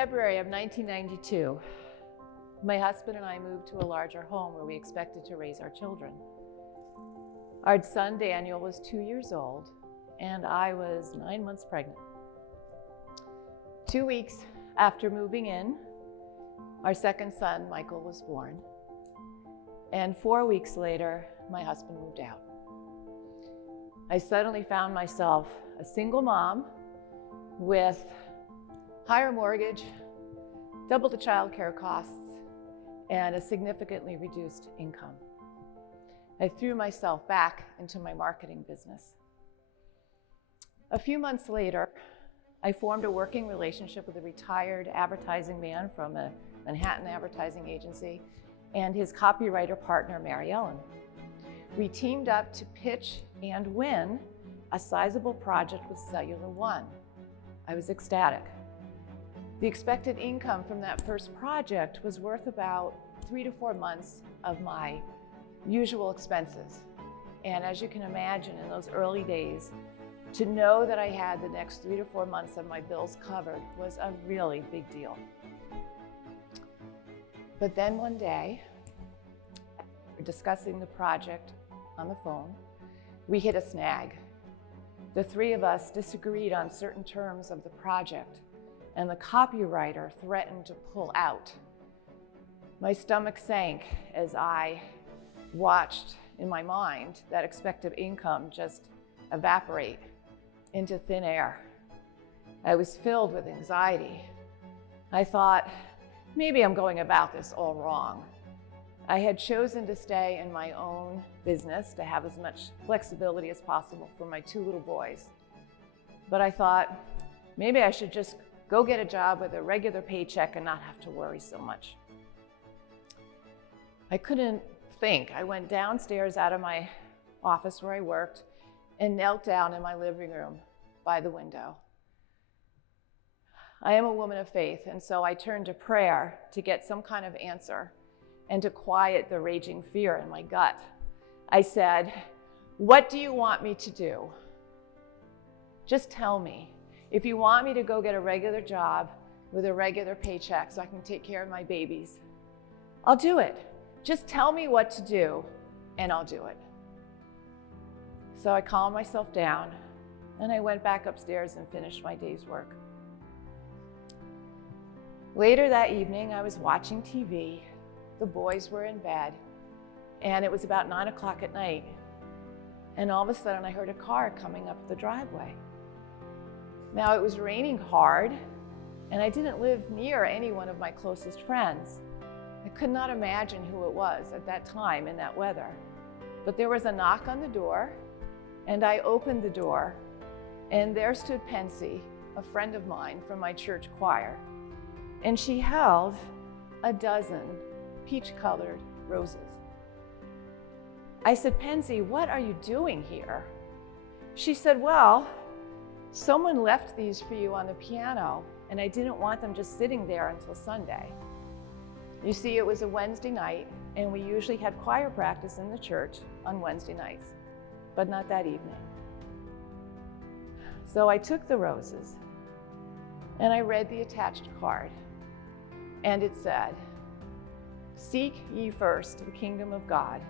February of 1992, my husband and I moved to a larger home where we expected to raise our children. Our son Daniel was 2 years old, and I was 9 months pregnant. 2 weeks after moving in, our second son, Michael, was born. And 4 weeks later, my husband moved out. I suddenly found myself a single mom with higher mortgage, double the child care costs, and a significantly reduced income. I threw myself back into my marketing business. A few months later, I formed a working relationship with a retired advertising man from a Manhattan advertising agency and his copywriter partner, Mary Ellen. We teamed up to pitch and win a sizable project with Cellular One. I was ecstatic. The expected income from that first project was worth about 3 to 4 months of my usual expenses. And as you can imagine, in those early days, to know that I had the next 3 to 4 months of my bills covered was a really big deal. But then one day, we're discussing the project on the phone, we hit a snag. The three of us disagreed on certain terms of the project, and the copywriter threatened to pull out. My stomach sank as I watched in my mind that expected income just evaporate into thin air. I was filled with anxiety. I thought, maybe I'm going about this all wrong. I had chosen to stay in my own business to have as much flexibility as possible for my 2 little boys. But I thought, maybe I should just go get a job with a regular paycheck and not have to worry so much. I couldn't think. I went downstairs out of my office where I worked and knelt down in my living room by the window. I am a woman of faith, and so I turned to prayer to get some kind of answer and to quiet the raging fear in my gut. I said, "What do you want me to do? Just tell me. If you want me to go get a regular job with a regular paycheck so I can take care of my babies, I'll do it. Just tell me what to do and I'll do it." So I calmed myself down and I went back upstairs and finished my day's work. Later that evening, I was watching TV. The boys were in bed and it was about 9 o'clock at night. And all of a sudden I heard a car coming up the driveway. Now it was raining hard and I didn't live near any one of my closest friends. I could not imagine who it was at that time in that weather. But there was a knock on the door and I opened the door and there stood Pensy, a friend of mine from my church choir. And she held a dozen peach-colored roses. I said, "Pensy, what are you doing here?" She said, "Well, someone left these for you on the piano, and I didn't want them just sitting there until Sunday." You see, it was a Wednesday night, and we usually had choir practice in the church on Wednesday nights, but not that evening. So I took the roses, and I read the attached card, and it said, "Seek ye first the kingdom of God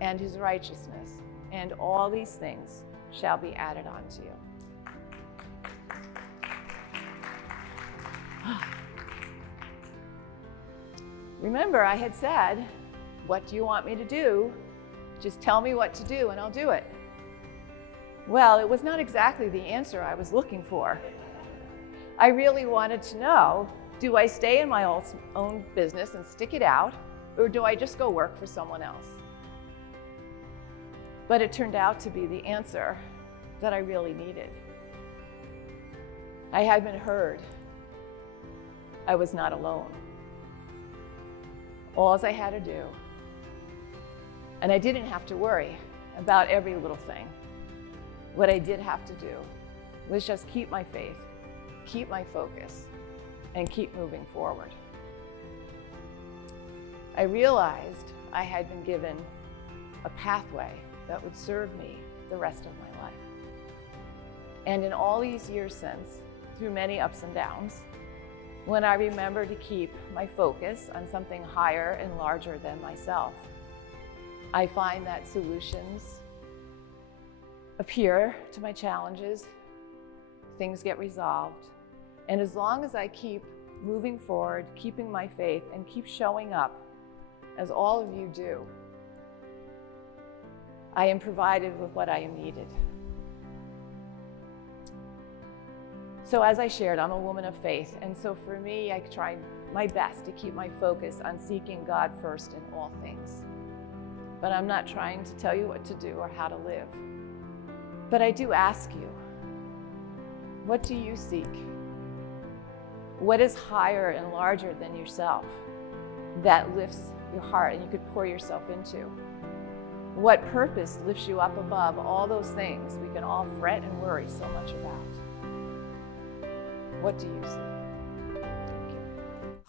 and his righteousness, and all these things shall be added unto you." Remember, I had said, "What do you want me to do? Just tell me what to do and I'll do it." Well, it was not exactly the answer I was looking for. I really wanted to know, do I stay in my own business and stick it out, or do I just go work for someone else? But it turned out to be the answer that I really needed. I had been heard. I was not alone. All I had to do, and I didn't have to worry about every little thing. What I did have to do was just keep my faith, keep my focus, and keep moving forward. I realized I had been given a pathway that would serve me the rest of my life. And in all these years since, through many ups and downs, when I remember to keep my focus on something higher and larger than myself. I find that solutions appear to my challenges, things get resolved, and as long as I keep moving forward, keeping my faith, and keep showing up, as all of you do, I am provided with what I am needed. So as I shared, I'm a woman of faith, and so for me, I try my best to keep my focus on seeking God first in all things. But I'm not trying to tell you what to do or how to live. But I do ask you, what do you seek? What is higher and larger than yourself that lifts your heart and you could pour yourself into? What purpose lifts you up above all those things we can all fret and worry so much about? What do you seek?